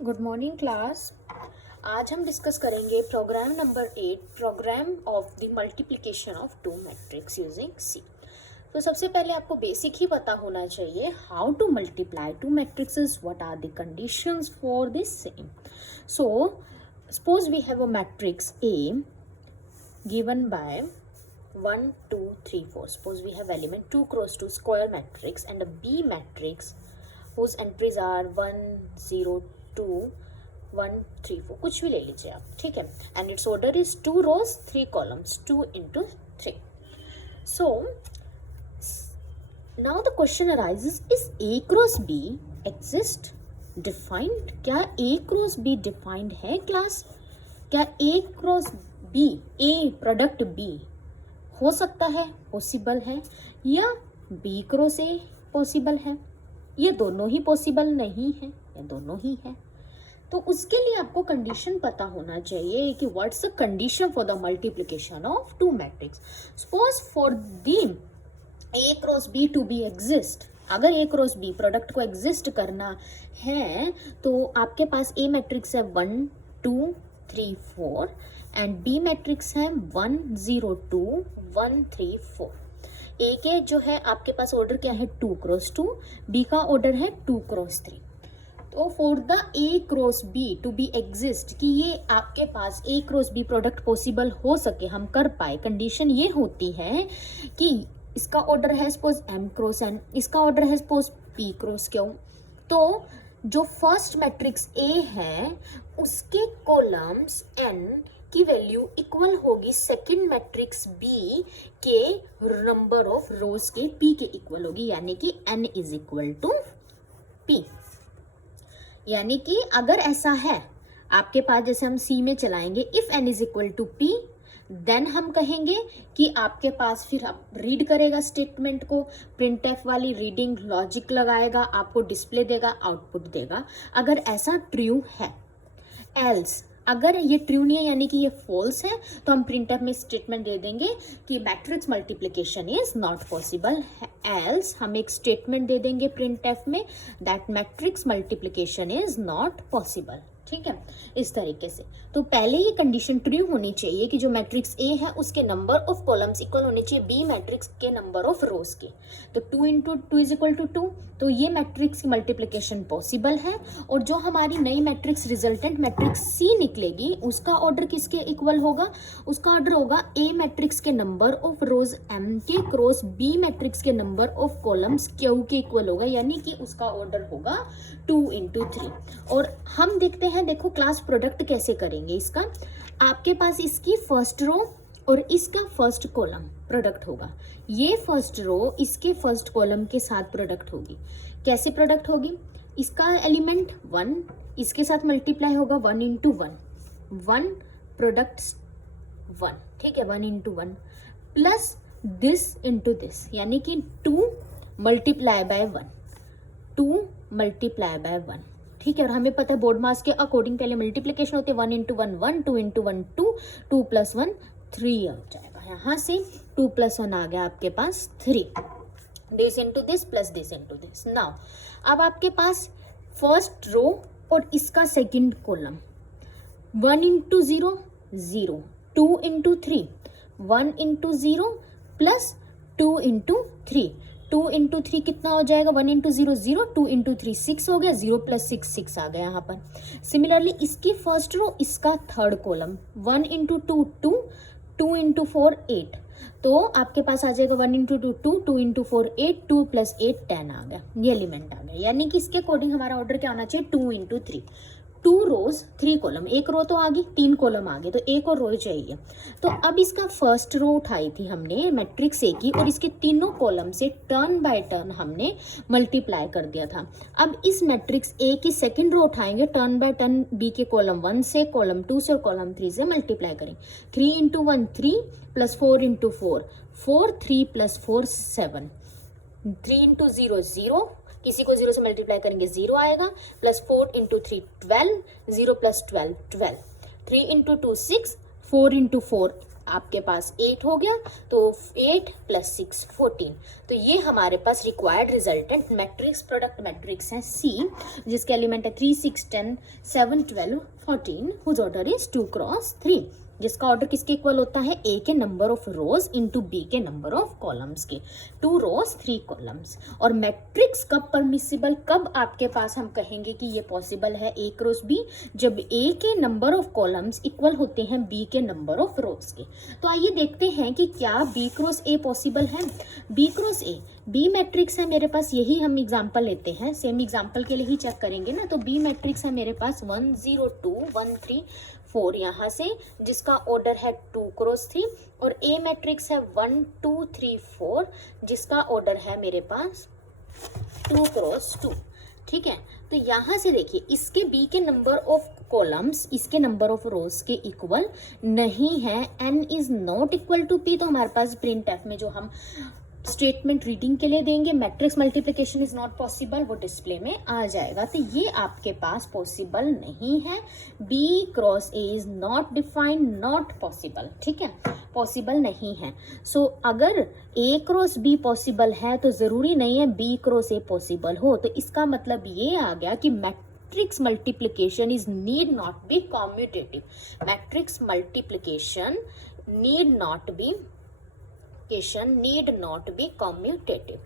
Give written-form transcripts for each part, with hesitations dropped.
Good morning class. आज हम discuss करेंगे program number 8, program of the multiplication of two matrix using C. तो सबसे पहले आपको बेसिक ही पता होना चाहिए how to multiply two matrices, what are the conditions for this same. So suppose we have a matrix A given by 1 2 3 4. Suppose we have element 2 cross 2 square matrix and a B matrix whose entries are 1 0 2 1 3 4, कुछ भी ले लीजिए आप, ठीक है। and its order is 2 rows 3 columns, 2 into 3. So now the question arises, is A cross B exist defined? क्या A cross B defined है class? क्या A cross B, A product B हो सकता है, पॉसिबल है, या B क्रॉस A पॉसिबल है? ये दोनों ही पॉसिबल नहीं है, या दोनों ही है? तो उसके लिए आपको कंडीशन पता होना चाहिए कि what's the condition for the multiplication of two matrix. Suppose for the A cross B to be exist, अगर A क्रॉस B प्रोडक्ट को एग्जिस्ट करना है तो आपके पास A मैट्रिक्स है 1 2 3 4 एंड B मैट्रिक्स है 1 0 2 1 3 4। A के जो है आपके पास ऑर्डर क्या है 2 क्रॉस 2, B का ऑर्डर है 2 क्रॉस 3। तो for the A cross B to be exist, कि ये आपके पास A cross B product possible हो सके, हम कर पाए, कंडीशन ये होती है कि इसका ऑर्डर है सपोज M क्रॉस N, इसका ऑर्डर है सपोज P क्रॉस Q। तो जो फर्स्ट मैट्रिक्स A है उसके कॉलम्स n की वैल्यू इक्वल होगी सेकंड मैट्रिक्स B के नंबर ऑफ रोज के P के इक्वल होगी, यानी कि n is equal to P। यानी कि अगर ऐसा है आपके पास, जैसे हम C में चलाएंगे, if n is equal to P, then हम कहेंगे कि आपके पास फिर आप रीड करेगा स्टेटमेंट को, प्रिंटफ वाली रीडिंग लॉजिक लगाएगा, आपको डिस्प्ले देगा, आउटपुट देगा, अगर ऐसा ट्रू है। एल्स अगर ये ट्रू नहीं है यानी कि ये फॉल्स है, तो हम प्रिंटफ में स्टेटमेंट दे देंगे कि matrix multiplication is not possible. Else हम एक स्टेटमेंट दे देंगे प्रिंटफ में that matrix multiplication is not possible, ठीक है, इस तरीके से। तो पहले ये कंडीशन ट्रू होनी चाहिए कि जो मैट्रिक्स ए है उसके नंबर ऑफ कॉलम्स इक्वल होने चाहिए बी मैट्रिक्स के नंबर ऑफ रोज के। तो 2 इंटू 2 इज इक्वल टू 2, तो ये मैट्रिक्स की मल्टीप्लिकेशन पॉसिबल है। और जो हमारी नई मैट्रिक्स रिजल्टेंट मैट्रिक्स सी निकलेगी उसका ऑर्डर किसके इक्वल होगा? उसका ऑर्डर होगा ए मैट्रिक्स के नंबर ऑफ रोज एम के क्रॉस बी मैट्रिक्स के नंबर ऑफ कॉलम्स क्यू के इक्वल होगा, यानी कि उसका ऑर्डर होगा 2 इंटू 3। और हम देखते हैं, देखो क्लास प्रोडक्ट कैसे करेंगे इसका। आपके पास इसकी फर्स्ट रो और इसका फर्स्ट कॉलम प्रोडक्ट होगा, ये फर्स्ट रो इसके फर्स्ट कॉलम के साथ प्रोडक्ट होगी। कैसे प्रोडक्ट होगी? इसका एलिमेंट 1 इसके साथ मल्टीप्लाई होगा 1 इंटू 1, 1 प्रोडक्ट 1, ठीक है, 1 into 1 plus this into this, यानी कि 2 मल्टीप्लाई बाय 1, 2 मल्टीप्लाई बाय 1, ठीक है। और हमें पता है बोर्ड मास के अकॉर्डिंग पहले मल्टीप्लिकेशन होते हैं 1 इंटू 1 1, 2 इंटू 1 2, 2 प्लस 1 3 आ जाएगा। यहाँ से 2 प्लस 1 आ गया आपके पास 3, this into this plus this into this. Now अब आपके पास फर्स्ट रो और इसका second column 1 into 0 0, 2 into 3 1 into 0 plus 2 into 3, 2 into 3 कितना हो जाएगा? 1 इंटू 0 0, 2 इंटू 3 6 हो गया, 0 प्लस 6 6 आ गया यहाँ पर। सिमिलरली इसकी फर्स्ट रो इसका थर्ड कॉलम 1 इंटू 2 2, 2 इंटू 4 8, तो आपके पास आ जाएगा 1 इंटू 2 2, 2 इंटू 4 8, 2 प्लस 8 10 आ गया, ये एलिमेंट आ गया। यानी कि इसके अकॉर्डिंग हमारा ऑर्डर क्या होना चाहिए? 2 इंटू 3, 2 रोज 3 कॉलम, एक रो तो आ गई, 3 कॉलम आ गए, तो एक और रो चाहिए। तो अब इसका फर्स्ट रो उठाई थी हमने मैट्रिक्स ए की और इसके तीनों कॉलम से टर्न बाय टर्न हमने मल्टीप्लाई कर दिया था। अब इस मैट्रिक्स ए की सेकंड रो उठाएंगे, टर्न बाय टर्न बी के कॉलम 1 से, कॉलम 2 से और कॉलम 3 से मल्टीप्लाई करेंगे। 3 into 1 3 plus 4 into 4 4, 3 plus 4 7, 3 into 0 0, किसी को 0 से मल्टीप्लाई करेंगे 0 आएगा, plus 4 into 3 12, 0 plus 12 12, 3 into 2 6, 4 into 4 आपके पास 8 हो गया, तो 8 + 6 14। तो ये हमारे पास required resultant matrix product matrix है C, जिसके एलिमेंट है 3 6 10 7 12 14, हुज ऑर्डर इज 2 क्रॉस 3, जिसका ऑर्डर किसके इक्वल होता है, ए के number of rows into B के नंबर ऑफ कॉलम्स के, 2 रोज 3 कॉलम्स। और मैट्रिक्स कब परमिसिबल, कब आपके पास हम कहेंगे कि ये पॉसिबल है ए क्रॉस बी, जब ए के नंबर ऑफ कॉलम्स इक्वल होते हैं बी के नंबर ऑफ रोज के। तो आइए देखते हैं कि क्या बी क्रॉस ए पॉसिबल है। B cross A, B matrix है मेरे पास, यही हम एग्जाम्पल लेते हैं, सेम एग्जाम्पल के लिए ही चेक करेंगे ना। तो बी मैट्रिक्स है मेरे पास 1 0 2 1 3 4 यहाँ से, जिसका ऑर्डर है 2 क्रॉस 3, और ए मैट्रिक्स है 1 2 3 4, जिसका ऑर्डर है मेरे पास 2 क्रॉस 2। ठीक है, तो यहाँ से देखिए इसके बी के नंबर ऑफ कॉलम्स इसके नंबर ऑफ रोज के इक्वल नहीं है, n is not equal to p। तो हमारे पास प्रिंट एफ में जो हम स्टेटमेंट रीडिंग के लिए देंगे matrix multiplication is not possible, वो डिस्प्ले में आ जाएगा। तो ये आपके पास पॉसिबल नहीं है, B cross A is not defined, not possible. ठीक है, पॉसिबल नहीं है। सो अगर ए क्रॉस बी पॉसिबल है तो जरूरी नहीं है बी क्रॉस ए पॉसिबल हो। तो इसका मतलब ये आ गया कि matrix multiplication is need not be commutative, matrix multiplication need not be commutative.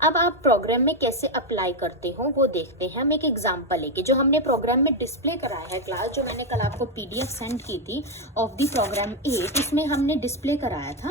अब आप प्रोग्राम में कैसे अप्लाई करते हो वो देखते हैं। हम एक एग्जांपल लेके, जो हमने प्रोग्राम में डिस्प्ले कराया है क्लास, जो मैंने कल आपको पीडीएफ सेंड की थी ऑफ द प्रोग्राम 8, इसमें हमने डिस्प्ले कराया था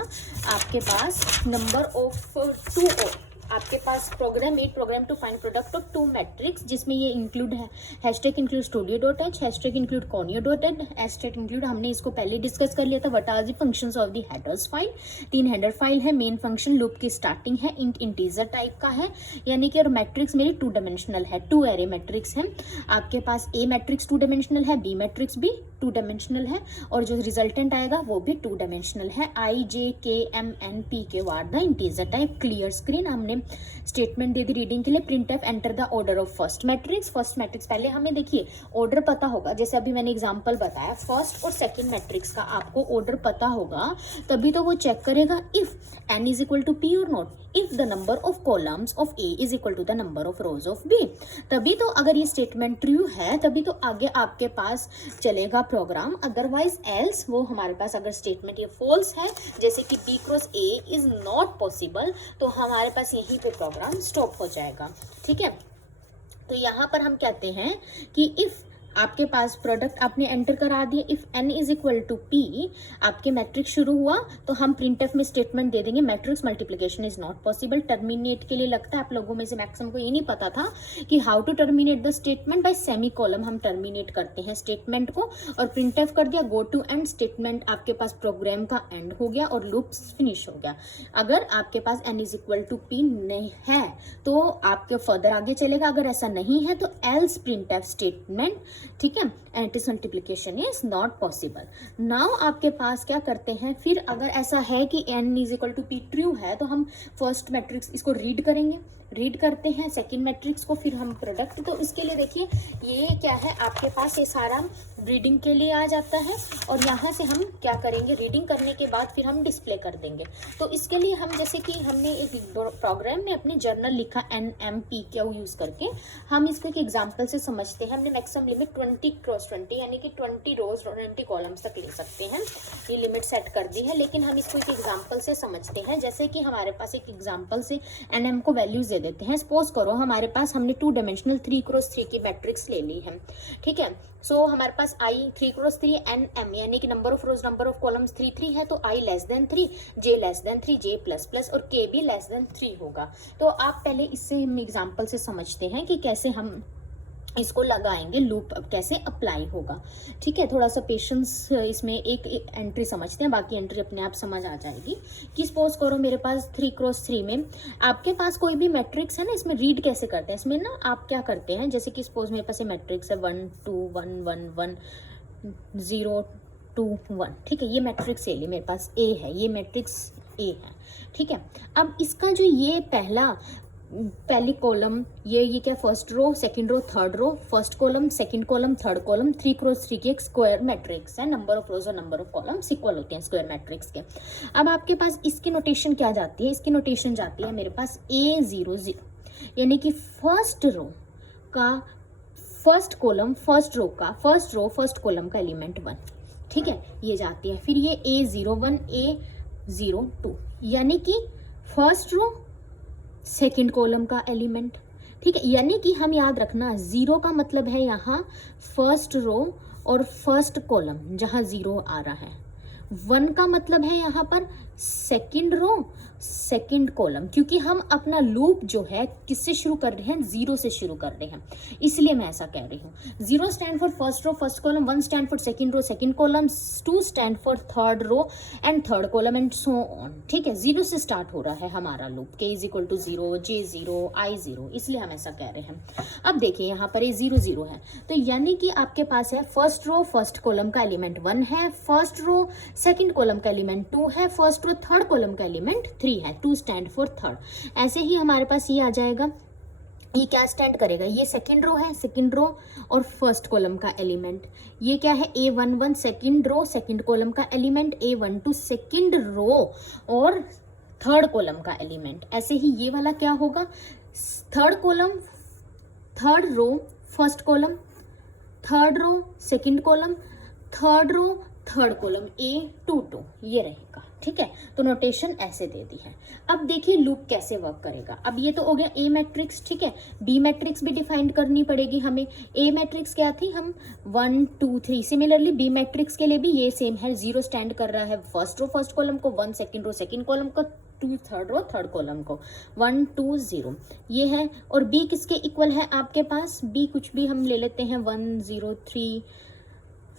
आपके पास नंबर ऑफ 2, आपके पास program 8 program to find product of 2 matrix, जिसमें ये इंक्लूड है hashtag include studio.h, hashtag include conio.h, hashtag include, हमने इसको पहले डिस्कस कर लिया था, what are the functions of the headers file. 3 header file है, मेन फंक्शन लूप की स्टार्टिंग है, इंटीजर टाइप का है, यानी कि और मैट्रिक्स मेरी 2 डायमेंशनल है, 2 एरे मैट्रिक्स है। आपके पास ए मैट्रिक्स 2 डायमेंशनल है, बी मैट्रिक्स भी 2 डायमेंशनल है, और जो रिजल्टेंट आएगा वो भी 2 डायमेंशनल है। I J K M N P के are the integer type. Clear screen, हमने स्टेटमेंट दे दी रीडिंग के लिए, printf enter the order of first matrix. First matrix पहले हमें देखिए ऑर्डर पता होगा, जैसे अभी मैंने एग्जांपल बताया, फर्स्ट और सेकंड मैट्रिक्स का आपको ऑर्डर पता होगा, तभी तो वो चेक करेगा if n is equal to p और not, if the number of columns of a is equal to the number of rows of b। तभी तो अगर ये स्टेटमेंट ट्रू है तभी तो आगे आपके पास चलेगा प्रोग्राम, अदरवाइज एल्स वो हमारे पास अगर स्टेटमेंट ये फॉल्स है, जैसे कि b cross a is not possible, तो हमारे पास यहीं पे प्रोग्राम स्टॉप हो जाएगा। ठीक है, तो यहाँ पर हम कहते हैं कि इफ आपके पास प्रोडक्ट आपने एंटर करा दिया, if n is equal to p, आपके मैट्रिक्स शुरू हुआ, तो हम प्रिंटफ में स्टेटमेंट दे देंगे matrix multiplication is not possible. Terminate के लिए लगता है आप लोगों में से मैक्सिमम को ये नहीं पता था कि how to terminate the statement, by semicolon हम टर्मिनेट करते हैं स्टेटमेंट को, और प्रिंटफ कर दिया गो टू एंड, स्टेटमेंट आपके पास प्रोग्राम का एंड हो गया और लूप फिनिश हो गया। अगर आपके पास n is equal to p नहीं है तो आपके फर्दर आगे चलेगा, अगर ऐसा नहीं है तो एल्स प्रिंटफ स्टेटमेंट। ठीक है, matrix multiplication is not possible. Now आपके पास क्या करते हैं, फिर अगर ऐसा है कि n is equal to p true है तो हम फर्स्ट मैट्रिक्स इसको रीड करेंगे, रीड करते हैं सेकंड मैट्रिक्स को, फिर हम प्रोडक्ट, तो इसके लिए देखिए ये क्या है आपके पास, ये सारा रीडिंग के लिए आ जाता है, और यहाँ से हम क्या करेंगे, रीडिंग करने के बाद फिर हम डिस्प्ले कर देंगे। तो इसके लिए हम, जैसे कि हमने एक प्रोग्राम में अपने जर्नल लिखा NMPQ यूज करके, हम इसको एक एग्जाम्पल से समझते हैं। हमने मैक्सिमम लिमिट 20 क्रॉस 20 यानी कि 20 रोज 20 कॉलम्स तक ले सकते हैं, ये लिमिट सेट कर दी है, लेकिन हम इसको एक एग्जाम्पल से समझते हैं। जैसे कि हमारे पास एक एग्जाम्पल से NM को वैल्यूज दे देते हैं। सपोज करो हमारे पास हमने 2 डायमेंशनल 3 क्रॉस 3 की मैट्रिक्स ले ली है। ठीक है, सो हमारे पास i 3 क्रॉस 3 NM यानी कि number of rose number of columns 3 3 है, तो i less than 3, j less than 3, j plus plus, और k भी लेस देन 3 होगा। तो आप पहले इससे हम एग्जाम्पल से समझते हैं कि कैसे हम इसको लगाएंगे, लूप कैसे अप्लाई होगा। ठीक है, थोड़ा सा पेशेंस इसमें, एक एंट्री समझते हैं, बाकी एंट्री अपने आप समझ आ जाएगी। कि सपोज करो मेरे पास 3 क्रॉस 3 में आपके पास कोई भी मैट्रिक्स है ना, इसमें रीड कैसे करते हैं, इसमें ना आप क्या करते हैं, जैसे कि सपोज मेरे पास ये मैट्रिक्स है 1 2 1 1 1 0 2 1। ठीक है, ये मैट्रिक्स ए मेरे पास ए है, ये मैट्रिक्स ए है। ठीक है, अब इसका जो ये पहला पहली कॉलम ये क्या first row, second row, third row, first column, second column, third column, 3 cross 3 की एक स्क्वायर मैट्रिक्स है। नंबर ऑफ रोज और नंबर ऑफ कॉलम्स इक्वल होते हैं स्क्वायर मैट्रिक्स के। अब आपके पास इसकी नोटेशन क्या जाती है, इसकी नोटेशन जाती है मेरे पास A00, यानी कि फर्स्ट रो का फर्स्ट कॉलम, फर्स्ट रो का फर्स्ट रो फर्स्ट कॉलम का एलिमेंट 1, ठीक है, ये जाती है। फिर ये A01, A02, यानी कि फर्स्ट रो सेकंड कॉलम का एलिमेंट, ठीक है। यानी कि हम याद रखना 0 का मतलब है यहाँ फर्स्ट रो और फर्स्ट कॉलम जहाँ 0 आ रहा है। 1 का मतलब है यहाँ पर सेकंड रो सेकंड कॉलम, क्योंकि हम अपना लूप जो है किससे शुरू कर रहे हैं, 0 से शुरू कर रहे हैं, इसलिए मैं ऐसा कह रही हूँ। 0 stand for first row first column, 1 stand for second row second column, 2 stand for third row and third column and so on, ठीक है। 0 से स्टार्ट हो रहा है हमारा लूप, k = 0, J0, I0, इसलिए हम ऐसा कह रहे हैं। अब देखिए यहाँ पर ये 0 0 है, तो यानी कि आपके पास है फर्स्ट रो फर्स्ट कॉलम का एलिमेंट 1 है, फर्स्ट रो सेकंड कॉलम का एलिमेंट 2 है, फर्स्ट रो थर्ड कॉलम का एलिमेंट 3 है, 2 स्टैंड फॉर थर्ड। ऐसे ही हमारे पास ये आ जाएगा, ये क्या स्टैंड करेगा, ये सेकंड रो है, सेकंड रो और फर्स्ट कॉलम का एलिमेंट। ये क्या है, A11 second row second column का एलिमेंट, A12 सेकंड रो और थर्ड कॉलम का एलिमेंट। ऐसे ही ये वाला क्या होगा, third column third row first column, third row second column, third row third column, A22, ये रहेगा, ठीक है। तो नोटेशन ऐसे दे दी है। अब देखिए लूप कैसे वर्क करेगा। अब ये तो हो गया A मैट्रिक्स, ठीक है। B मैट्रिक्स भी डिफाइन करनी पड़ेगी हमें। A मैट्रिक्स क्या थी, हम 1 2 3, सिमिलरली B मैट्रिक्स के लिए भी ये सेम है। 0 स्टैंड कर रहा है फर्स्ट रो फर्स्ट कॉलम को, 1 सेकंड रो सेकंड कॉलम को, 2 थर्ड रो थर्ड कॉलम को, 1 2 0, ये है। और B किसके इक्वल है आपके पास, B कुछ भी हम ले लेते हैं, 1 0 3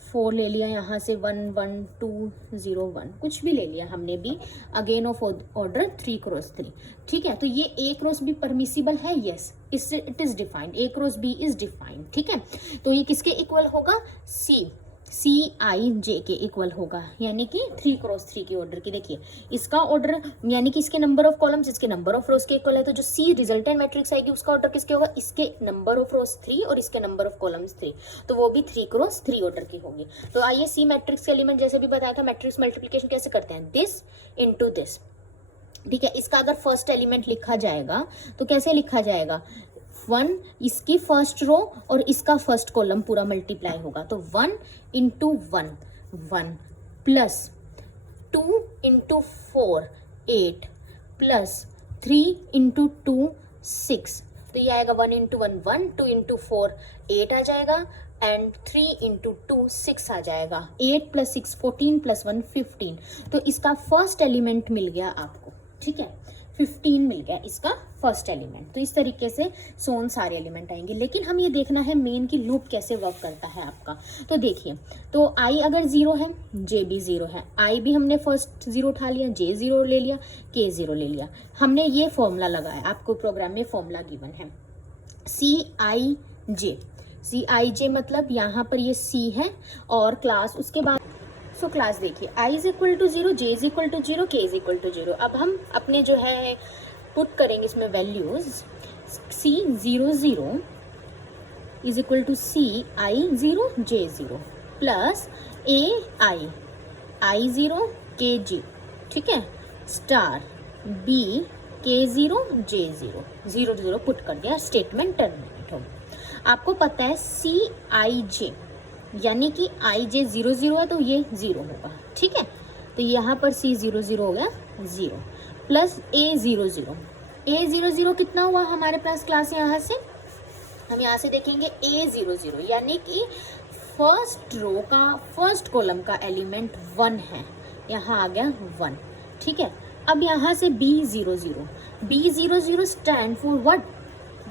4 ले लिया, यहाँ से 1 1 2 0 1, कुछ भी ले लिया हमने भी, अगेन ऑफ ऑर्डर 3 क्रॉस 3, ठीक है। तो ये A क्रॉस B परमिसिबल है, yes, it is defined, A cross B is defined, ठीक है। तो ये किसके इक्वल होगा, CI J के इक्वल होगा, यानी कि 3 क्रॉस 3 की ऑर्डर की। देखिए इसका ऑर्डर यानी कि इसके नंबर ऑफ कॉलम्स इसके नंबर ऑफ रोज के इक्वल है, तो जो C रिजल्टेंट मैट्रिक्स आएगी उसका ऑर्डर किसके होगा, इसके नंबर ऑफ रोज 3 और इसके नंबर ऑफ कॉलम्स 3, तो वो भी 3 क्रॉस 3 ऑर्डर की होगी। तो आइए C मैट्रिक्स के एलिमेंट जैसे भी बताया था, मैट्रिक्स मल्टीप्लिकेशन कैसे करते हैं, दिस इनटू दिस, ठीक है। इसका अगर फर्स्ट एलिमेंट लिखा जाएगा तो कैसे लिखा जाएगा, 1 इसकी फर्स्ट रो और इसका फर्स्ट कॉलम पूरा मल्टीप्लाई होगा, तो 1 into 1 1 plus 2 into 4 8 plus 3 into 2 6, तो ये आएगा 1 इंटू 1 1, 2 इंटू 4 8 आ जाएगा एंड 3 इंटू 2 6 आ जाएगा, 8 प्लस 6 14 प्लस 1 15, तो इसका फर्स्ट एलिमेंट मिल गया आपको, ठीक है, 15 मिल गया इसका फर्स्ट एलिमेंट। तो इस तरीके से सोन सारे एलिमेंट आएंगे, लेकिन हम ये देखना है मेन की लूप कैसे वर्क करता है आपका। तो देखिए, तो I अगर 0 है, J भी 0 है, I भी हमने फर्स्ट 0 उठा लिया, J 0 ले लिया, K 0 ले लिया, हमने ये फॉर्मूला लगाया, आपको प्रोग्राम में फॉर्मूला गिवन है CI J, मतलब यहाँ पर ये C है और क्लास उसके बाद सो क्लास देखिए I = 0, J = 0, K = 0। अब हम अपने जो है पुट करेंगे इसमें values, C 0 0 = CI 0 J 0 plus I 0 K 0, ठीक है, star B K 0 J 0 0 0 put कर दिया, स्टेटमेंट टर्मिनेट हो गया। आपको पता है CI J यानी कि I J 0 0 है, तो ये 0 होगा, ठीक है। तो यहाँ पर C 0 0 हो गया 0 प्लस A 0 0, A 0 0 कितना हुआ हमारे पास क्लास, यहाँ से हम यहाँ से देखेंगे A 0 0 यानी कि फर्स्ट रो का फर्स्ट कॉलम का एलिमेंट 1 है, यहाँ आ गया 1, ठीक है। अब यहाँ से B 0 0 stand for what,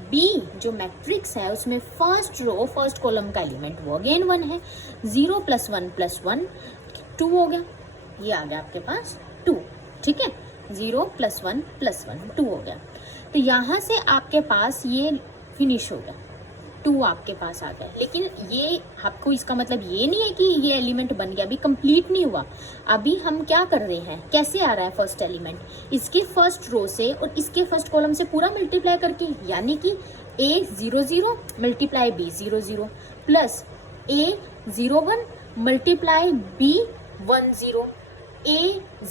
B जो मैट्रिक्स है उसमें फर्स्ट रो फर्स्ट कॉलम का एलिमेंट वो अगेन 1 है, 0 + 1 + 1 2 हो गया, ये आ गया आपके पास 2, ठीक है, 0 + 1 + 1 2 हो गया। तो यहाँ से आपके पास ये फिनिश हो गया, 2 आपके पास आ गया। लेकिन ये आपको इसका मतलब ये नहीं है कि ये एलिमेंट बन गया, अभी कंप्लीट नहीं हुआ। अभी हम क्या कर रहे हैं, कैसे आ रहा है फर्स्ट एलिमेंट, इसके फर्स्ट रो से और इसके फर्स्ट कॉलम से पूरा मल्टीप्लाई करके, यानी कि A 0 0 multiply B 0 0 plus A 0 1 multiply B 1 0, A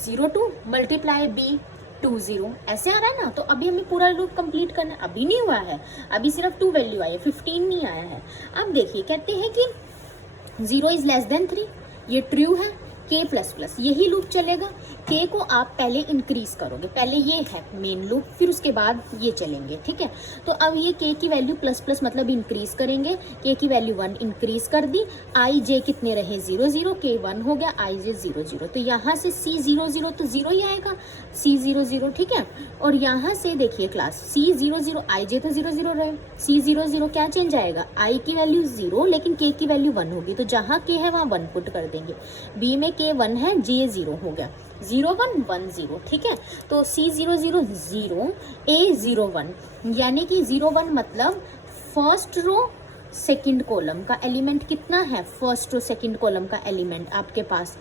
0 2 multiply B 2 0, ऐसे आ रहा है ना। तो अभी हमें पूरा लूप कंप्लीट करना है, अभी नहीं हुआ है, अभी सिर्फ 2 वैल्यू आई है, 15 नहीं आया है। अब देखिए कहते हैं कि 0 इज लेस देन 3, ये ट्रू है, k प्लस प्लस यही लूप चलेगा। k को आप पहले इंक्रीज करोगे, पहले ये है मेन लूप, फिर उसके बाद ये चलेंगे, ठीक है। तो अब ये k की वैल्यू प्लस प्लस मतलब इंक्रीज करेंगे, k की वैल्यू 1 इंक्रीज कर दी, i j कितने रहे 0 0, k 1 हो गया, i j 0 0, तो यहाँ से c 0 0 तो 0 ही आएगा, c 0 0, ठीक है। और यहाँ से देखिए क्लास c 0 0, i j तो 0 0 रहे, c 0 0 क्या चेंज आएगा, i की वैल्यू 0 लेकिन k की वैल्यू 1 होगी, तो जहाँ k है वहाँ 1 पुट कर देंगे, b में k 1 है, j 0 हो गया, 0 1 1 0, ठीक है। तो c 0 0 0, a 0 1, यानी कि 0 1 मतलब फर्स्ट रो सेकंड कॉलम का एलिमेंट कितना है, फर्स्ट रो सेकंड कॉलम का एलिमेंट आपके पास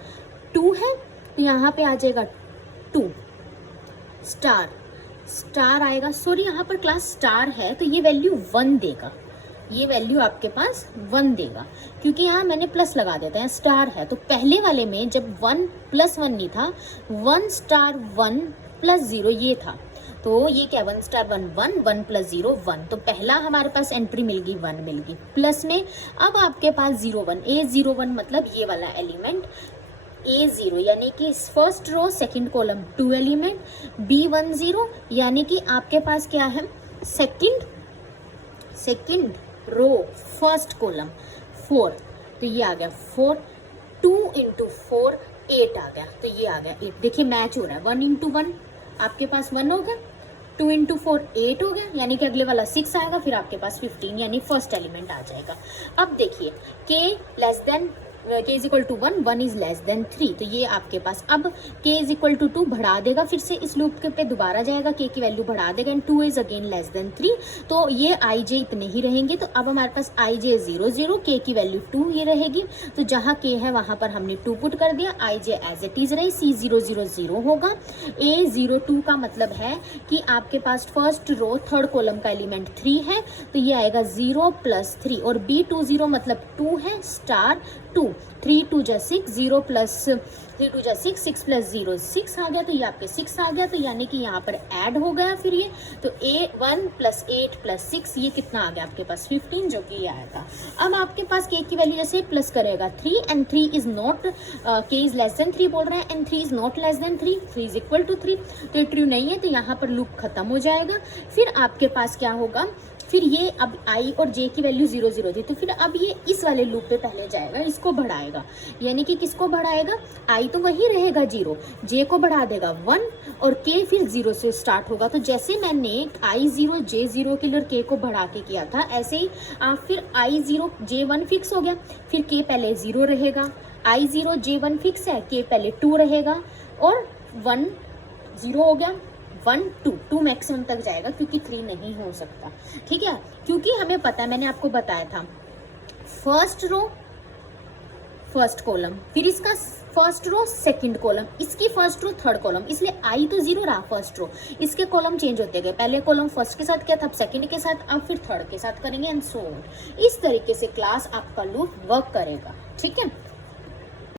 2 है, तो यहाँ पे आ जाएगा 2 स्टार, स्टार आएगा, सॉरी यहाँ पर क्लास स्टार है तो ये वैल्यू 1 देगा, ये वैल्यू आपके पास 1 देगा, क्योंकि यहाँ मैंने प्लस लगा देते हैं, स्टार है। तो पहले वाले में जब 1 प्लस 1 नहीं था, 1 स्टार 1 प्लस 0 ये था, तो ये क्या 1 स्टार 1 1 1 प्लस 0 1, तो पहला हमारे पास एंट्री मिल गई 1 मिल गई प्लस में। अब आपके पास 0 1, a 0 1 मतलब ये वाला एलिमेंट a 0 यानी कि first row second column 2 element, b 1 0 यानी कि आपके पास क्या है सेकंड रो फर्स्ट कॉलम 4, तो ये आ गया 4, 2 इंटू 4 8 आ गया, तो ये आ गया 8, देखिए मैच हो रहा है, 1 इंटू 1 आपके पास 1 हो गया, 2 इंटू 4 8 हो गया, यानी कि अगले वाला 6 आएगा, फिर आपके पास 15 यानी फर्स्ट एलिमेंट आ जाएगा। अब देखिए k less than k is equal to 1, 1 is less than 3, तो ये आपके पास अब k इज इक्वल टू 2 बढ़ा देगा, फिर से इस लूप के पे दोबारा जाएगा, k की वैल्यू बढ़ा देगा, and 2 is again less than 3, तो ये i j इतने ही रहेंगे। तो अब हमारे पास i j 0 0, k की वैल्यू 2 ये रहेगी, तो जहाँ k है वहाँ पर हमने 2 पुट कर दिया, i j as it is रही, c 0 0 0 होगा, a 0 2 का मतलब है कि आपके पास फर्स्ट रो थर्ड कॉलम का एलिमेंट 3 है, तो ये आएगा 0 प्लस 3, और b 2 0 मतलब 2 है स्टार 2, 3 2 जा 6, 0 प्लस 3 2 जा 6, 6 प्लस 0 6 आ गया, तो ये आपके 6 आ गया, तो यानी कि यहाँ पर ऐड हो गया फिर ये, तो a 1 प्लस 8 प्लस 6 ये कितना आ गया आपके पास 15, जो कि ये आएगा। अब आपके पास k की वैल्यू जैसे प्लस करेगा 3 and 3 is not, k is less than 3 बोल रहे हैं, and 3 is not less than 3, 3 is equal to 3, तो ये ट्रू नहीं है, तो यहाँ पर लूप खत्म हो जाएगा। फिर आपके पास क्या होगा, फिर ये अब i और j की वैल्यू 0 0 थी, तो फिर अब ये इस वाले लूप पे पहले जाएगा, इसको बढ़ाएगा, यानी कि किसको बढ़ाएगा, i तो वही रहेगा 0, j को बढ़ा देगा 1 और k फिर 0 से स्टार्ट होगा। तो जैसे मैंने i 0 j 0 के लिए k को बढ़ा के किया था, ऐसे ही आप फिर i 0 j 1 फिक्स हो गया, फिर k पहले 0 रहेगा, i 0 j 1 फिक्स है, k पहले 2 रहेगा, और 1 0 हो गया, 1 2 2 मैक्सिमम तक जाएगा, क्योंकि 3 नहीं हो सकता, ठीक है, क्योंकि हमें पता है, मैंने आपको बताया था फर्स्ट रो फर्स्ट कॉलम, फिर इसका फर्स्ट रो सेकंड कॉलम, इसकी फर्स्ट रो थर्ड कॉलम, इसलिए i तो 0 रहा फर्स्ट रो, इसके कॉलम चेंज होते गए, पहले कॉलम फर्स्ट के साथ किया था, अब सेकंड के साथ, अब फिर थर्ड के साथ करेंगे, एंड सो ऑन। इस तरीके से क्लास आपका लूप वर्क करेगा, ठीक है।